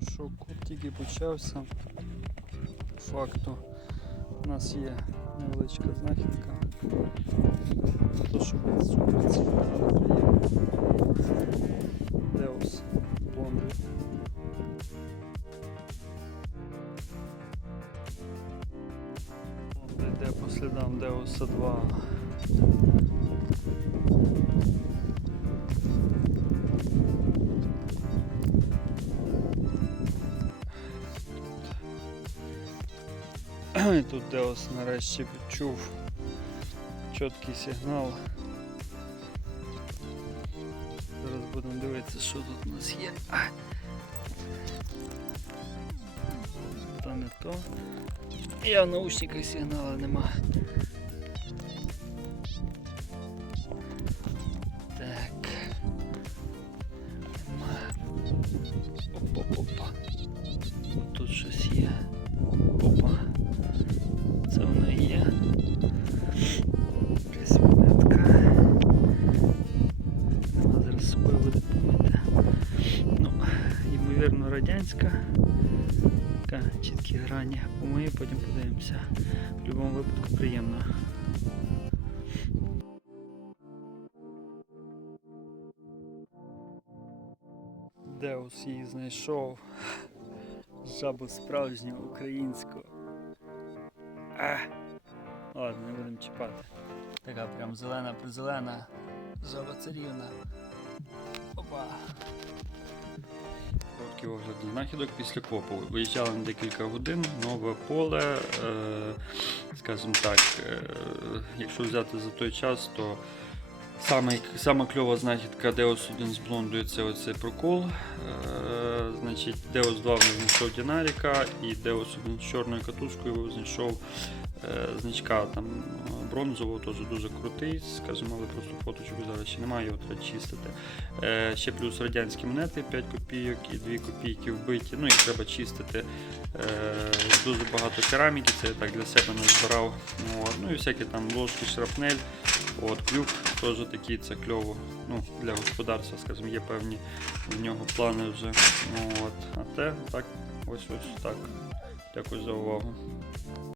Ну що, кут тільки почався. По факту у нас є невеличка знахідка. То, що буде супер цікаво. Деус. Блонди йде по слідам Деуса 2. І Тут Деос нарешті відчув чіткий сигнал. Зараз будемо дивитися, що тут у нас є. Та не то. Я в наушниках сигналу нема. Це воно і є. Якась. Вона зараз собою буде помити. Ну, ймовірно, радянська. Така чіткі грані. Помию, потім подивимося. В будь-якому випадку приємно. Деус її знайшов. Жабу справжню українську. А. Ладно, не будемо чіпати. Така прям зелена призелена жаба царівна. Опа. Короткий огляд знахідок після копу. Виїжджали на декілька годин, нове поле. Е, скажімо так, е, якщо взяти за той час, то Саме, сама кльова знахідка Deus 1 з блондою це оцей прокол. Е, значить, Deus 2 знайшов Дінаріка і Deus 1 з чорною катушкою знайшов значка там е, бронзового, теж дуже крутий, скажімо, але просто фоточку зараз ще немає, його треба чистити. Е, ще плюс радянські монети 5 копійок і 2 копійки вбиті. Ну їх треба чистити. Е, дуже багато кераміки, це я так для себе назбирав. Ну і всякі там ложки, шрапнель. От, клюк теж такий, це кльово. Ну, для господарства, скажімо, є певні в нього плани вже. От. А те так, ось ось так. Дякую за увагу.